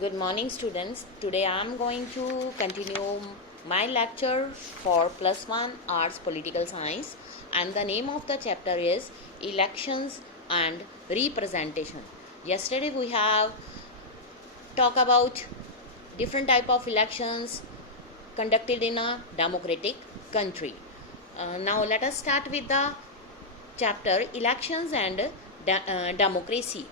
Good morning, students. Today I am going to continue my lecture for plus one arts political science, and the name of the chapter is elections and representation. Yesterday we have talked about different type of elections conducted in a democratic country. Now let us start with the chapter elections and democracy.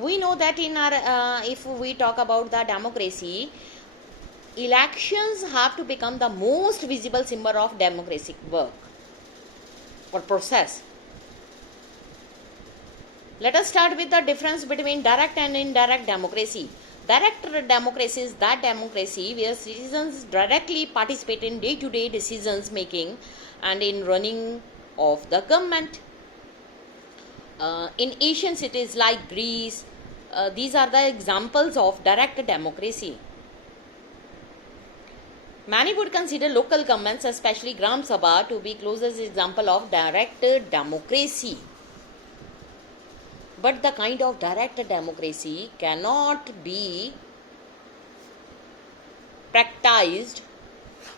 We know that in our if we talk about the democracy, elections have to become the most visible symbol of democratic work or process. Let us start with the difference between direct and indirect democracy. Direct democracy is that democracy where citizens directly participate in day-to-day decisions making and in running of the government. In Asian cities like Greece, these are the examples of direct democracy. Many would consider local governments, especially Gram Sabha, to be closest example of direct democracy. But the kind of direct democracy cannot be practiced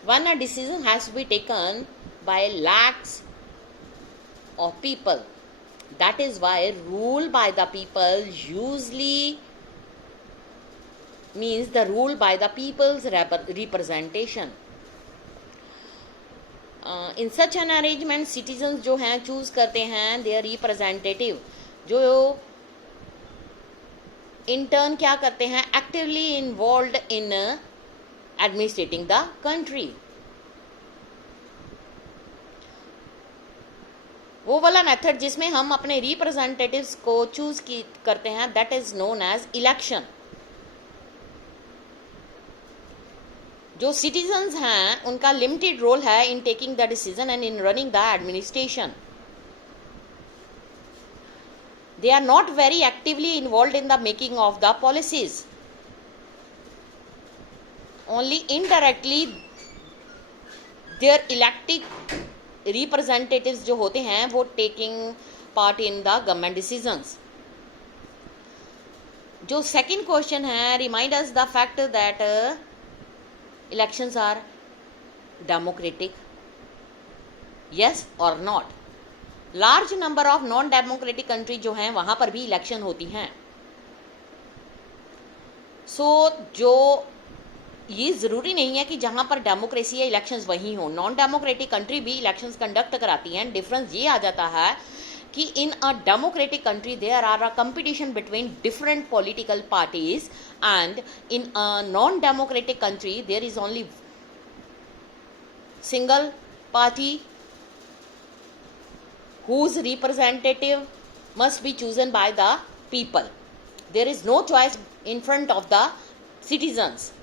when a decision has to be taken by lakhs of people. That is why rule by the people usually means the rule by the people's representation. In such an arrangement, citizens जो हैं choose करते हैं their representative, जो in turn क्या करते हैं, actively involved in administrating the country. वो वाला मेथड जिसमें हम अपने रिप्रेजेंटेटिव्स को चूज करते हैं, that is known as election. जो सिटीजन्स हैं उनका लिमिटेड रोल है in taking the decision and in running the administration. They are not very actively involve in the making of the policies. Only indirectly their elected representatives जो होते हैं वो taking part in the government decisions. जो second question है, remind us the fact that elections are democratic, yes और not. Large number of non democratic country जो हैं वहां पर भी इलेक्शन होती हैं. जो ये ज़रूरी नहीं है कि जहाँ पर डेमोक्रेसी या इलेक्शंस वहीं हो. नॉन डेमोक्रेटिक कंट्री भी इलेक्शंस कंडक्ट कराती हैं. डिफरेंस ये आ जाता है कि in a democratic country there are a competition between different political parties and in a non democratic country there is only single party whose representative must be chosen by the people. There is no choice in front of the citizens.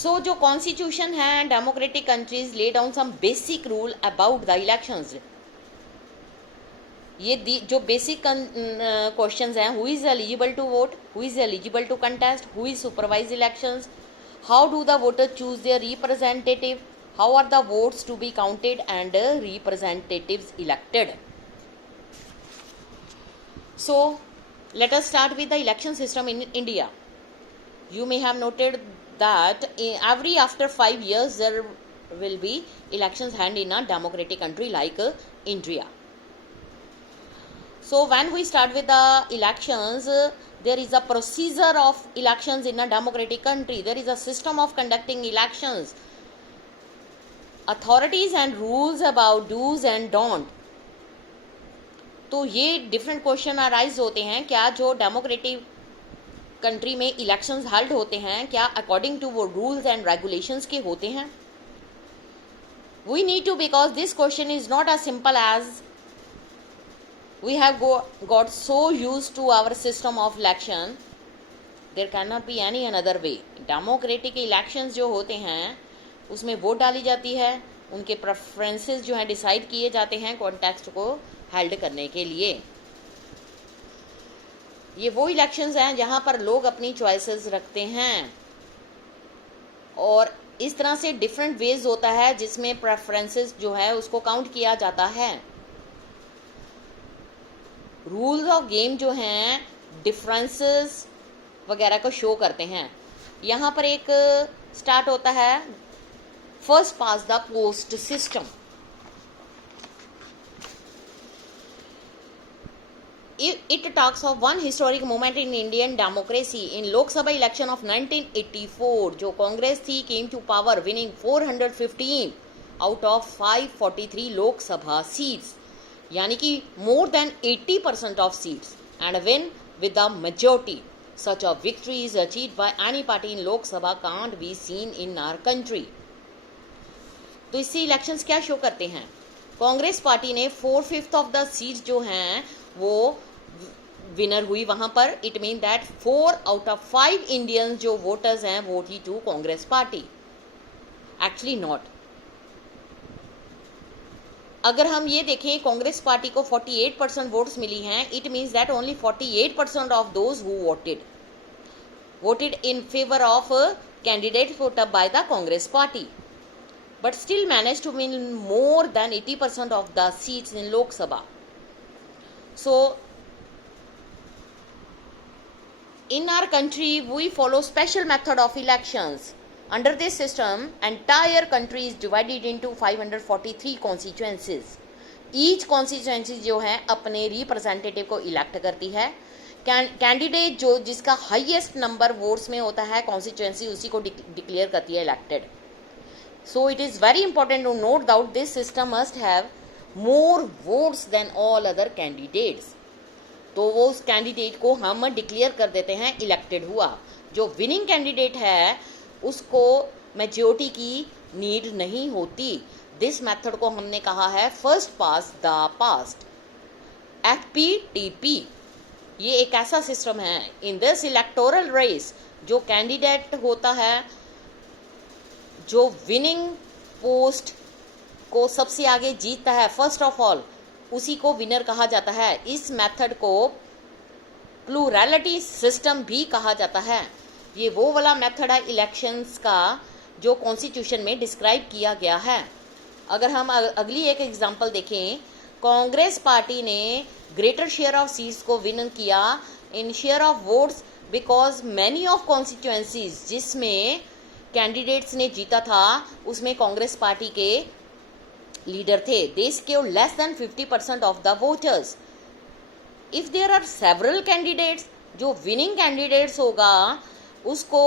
So जो constitution है democratic countries lay down some basic rule about the elections. ये जो basic questions हैं, who is eligible to vote, who is eligible to contest, who is supervise elections, how do the voter choose their representative, how are the votes to be counted and representatives elected. So let us start with the election system in India. You may have noted that every after 5 years there will be elections held in a democratic country like India. So when we start with the elections, there is a procedure of elections in a democratic country. There is a system of conducting elections, authorities and rules about do's and don't. तो ये different question arise होते हैं, क्या जो democratic country में elections held होते हैं क्या अकॉर्डिंग टू वो रूल्स एंड रेगुलेशंस के होते हैं. We need to, because this question is not as simple as we have got so use to our system of election. There can not be any another way. Democratic elections जो होते हैं उसमें vote डाली जाती है, उनके preferences जो हैं डिसाइड किए जाते हैं कॉन्टेक्स्ट को हेल्ड करने के लिए. ये वो इलेक्शंस हैं जहां पर लोग अपनी चॉइसेस रखते हैं और इस तरह से डिफरेंट वेज होता है जिसमें प्रेफरेंसेस जो है उसको काउंट किया जाता है. रूल्स ऑफ गेम जो हैं डिफरेंसेस वगैरह को शो करते हैं। यहाँ पर एक स्टार्ट होता है first pass the post system. It talks of one historic moment in Indian democracy. In Lok Sabha election of 1984, जो कांग्रेस थी came to power winning 415 out of 543 लोक सभा seats, यानी कि more than 80% of seats, and win with the majority. Such a victory is achieved by any party in Lok Sabha can't be seen in our country. तो इससे elections क्या show करते हैं? Congress party ने 4/5 ऑफ द सीट्स जो हैं वो winner हुई वहां पर। It mean that 4 out of 5 Indians जो वोटर्स हैं वोट ही to Congress party. Actually not. अगर हम ये देखें कांग्रेस पार्टी को 48% वोट्स मिली हैं, it means that only 48% of those who voted in favour of candidate put up by the Congress party, but still managed to win more than 80% of the seats in Lok Sabha. So, in our country, we follow special method of elections. Under this system, entire country is divided into 543 constituencies. Each constituency जो है अपने representative को elect करती है। Candidate जो जिसका highest number votes में होता है कॉन्स्टिट्यूएंसी, उसी को डिक्लेयर करती है elected. So it is very important to note that this system must have more votes than all other candidates. तो वो उस कैंडिडेट को हम डिक्लेयर कर देते हैं इलेक्टेड हुआ। जो विनिंग कैंडिडेट है उसको मेजॉरिटी की नीड नहीं होती। दिस मेथड को हमने कहा है first pass the past, FPTP। ये एक ऐसा सिस्टम है। इन दिस इलेक्टोरल रेस जो कैंडिडेट होता है जो विनिंग पोस्ट को सबसे आगे जीतता है फर्स्ट ऑफ ऑल, उसी को विनर कहा जाता है। इस मेथड को प्लूरैलिटी सिस्टम भी कहा जाता है। ये वो वाला मेथड है इलेक्शंस का जो कॉन्स्टिट्यूशन में डिस्क्राइब किया गया है। अगर हम अगली एक एग्जांपल देखें, कांग्रेस पार्टी ने ग्रेटर शेयर ऑफ सीट्स को विन किया in share of votes because many of constituencies जिसमें कैंडिडेट्स ने जीता था उसमें कांग्रेस पार्टी के लीडर थे। They score less than 50% of the voters. If there are several candidates, जो विनिंग कैंडिडेट्स होगा उसको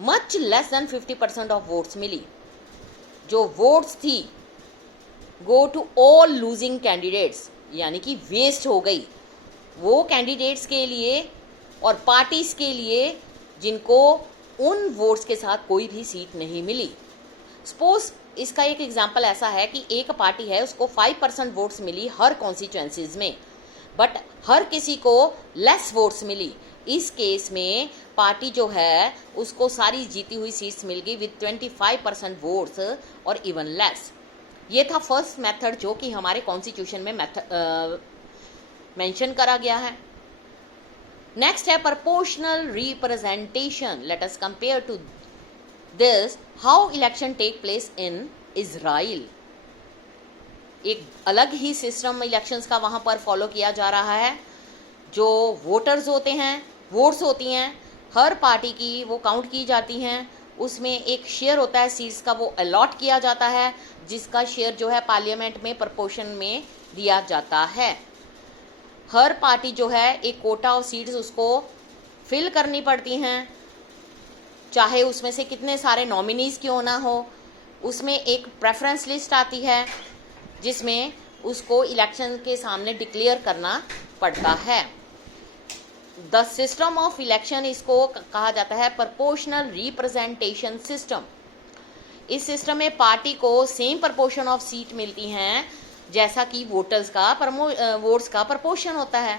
much less than 50% of votes मिली। जो वोट्स थी go to all losing candidates, यानी कि वेस्ट हो गई वो कैंडिडेट्स के लिए और पार्टीज के लिए जिनको उन वोट्स के साथ कोई भी सीट नहीं मिली। सपोज इसका एक एग्जांपल ऐसा है कि एक पार्टी है उसको 5% वोट्स मिली हर कॉन्स्टिट्यूएंसीज में, बट हर किसी को लेस वोट्स मिली। इस केस में पार्टी जो है उसको सारी जीती हुई सीट्स मिल गई विद 25% वोट्स और इवन लेस। ये था फर्स्ट मेथड जो कि हमारे कॉन्स्टिट्यूशन में मेंशन करा गया है। नेक्स्ट है proportional representation. Let us compare to this how election take place in Israel. एक अलग ही सिस्टम इलेक्शंस का वहाँ पर फॉलो किया जा रहा है। जो वोटर्स होते हैं, वोट्स होती हैं, हर पार्टी की वो काउंट की जाती हैं। उसमें एक शेयर होता है सीट्स का, वो अलॉट किया जाता है, जिसका शेयर जो है पार्लियामेंट में प्रपोर्शन में दिया जाता है। हर पार्टी जो है एक कोटा ऑफ सीट्स उसको फिल करनी पड़ती हैं, चाहे उसमें से कितने सारे नॉमिनीज क्यों ना हो। उसमें एक प्रेफरेंस लिस्ट आती है जिसमें उसको इलेक्शन के सामने डिक्लेयर करना पड़ता है। द सिस्टम ऑफ इलेक्शन इसको कहा जाता है प्रोपोर्शनल रिप्रेजेंटेशन सिस्टम। इस सिस्टम में पार्टी को सेम प्रपोर्शन ऑफ सीट मिलती हैं जैसा कि वोटर्स का वोट्स का प्रपोर्शन होता है।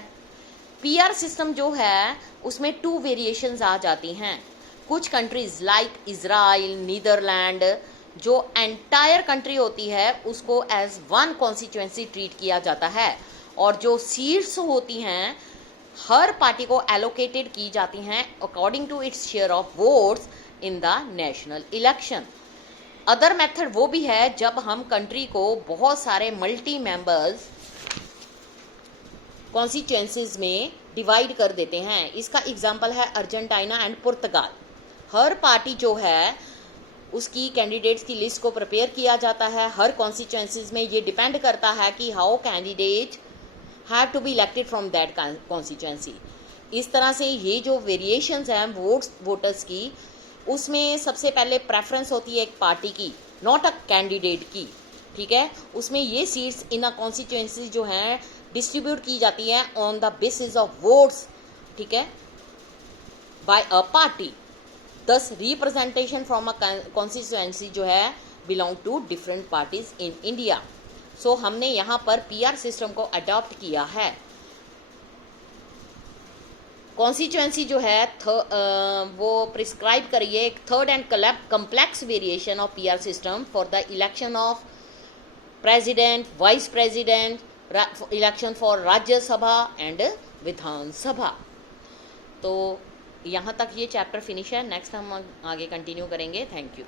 पीआर सिस्टम जो है उसमें 2 वेरिएशंस आ जाती हैं। कुछ कंट्रीज लाइक इजराइल, नीदरलैंड, जो एंटायर कंट्री होती है उसको एज वन कॉन्स्टिट्यूएंसी ट्रीट किया जाता है, और जो सीट्स होती हैं हर पार्टी को एलोकेटेड की जाती हैं according to its share of votes in the national election. Other method वो भी है जब हम कंट्री को बहुत सारे मल्टी मेंबर्स कॉन्स्टिट्यूएंसीज में डिवाइड कर देते हैं। इसका एग्जाम्पल है अर्जेंटीना एंड पुर्तगाल। हर पार्टी जो है उसकी कैंडिडेट्स की लिस्ट को प्रिपेयर किया जाता है हर कॉन्स्टिट्यूंसीज में। ये डिपेंड करता है कि how candidate have to be elected from that constituency. इस तरह से ये जो वेरिएशंस हैं वोटर्स की, उसमें सबसे पहले प्रेफरेंस होती है एक पार्टी की, नॉट अ कैंडिडेट की, ठीक है। उसमें ये सीट्स इन अ कॉन्स्टिट्यूंसी जो हैं डिस्ट्रीब्यूट की जाती है on the basis of votes, ठीक है, by a party. Thus representation from a constituency जो है belong to different parties in India. So हमने यहाँ पर पीआर सिस्टम को अडॉप्ट किया है। कॉन्स्टिट्यूंसी जो है वो प्रिस्क्राइब करिए एक third and complex variation of PR system for the election of president, vice president, election for Rajya Sabha and Vidhan Sabha. तो यहाँ तक ये चैप्टर फिनिश है। नेक्स्ट हम आगे कंटिन्यू करेंगे। Thank you.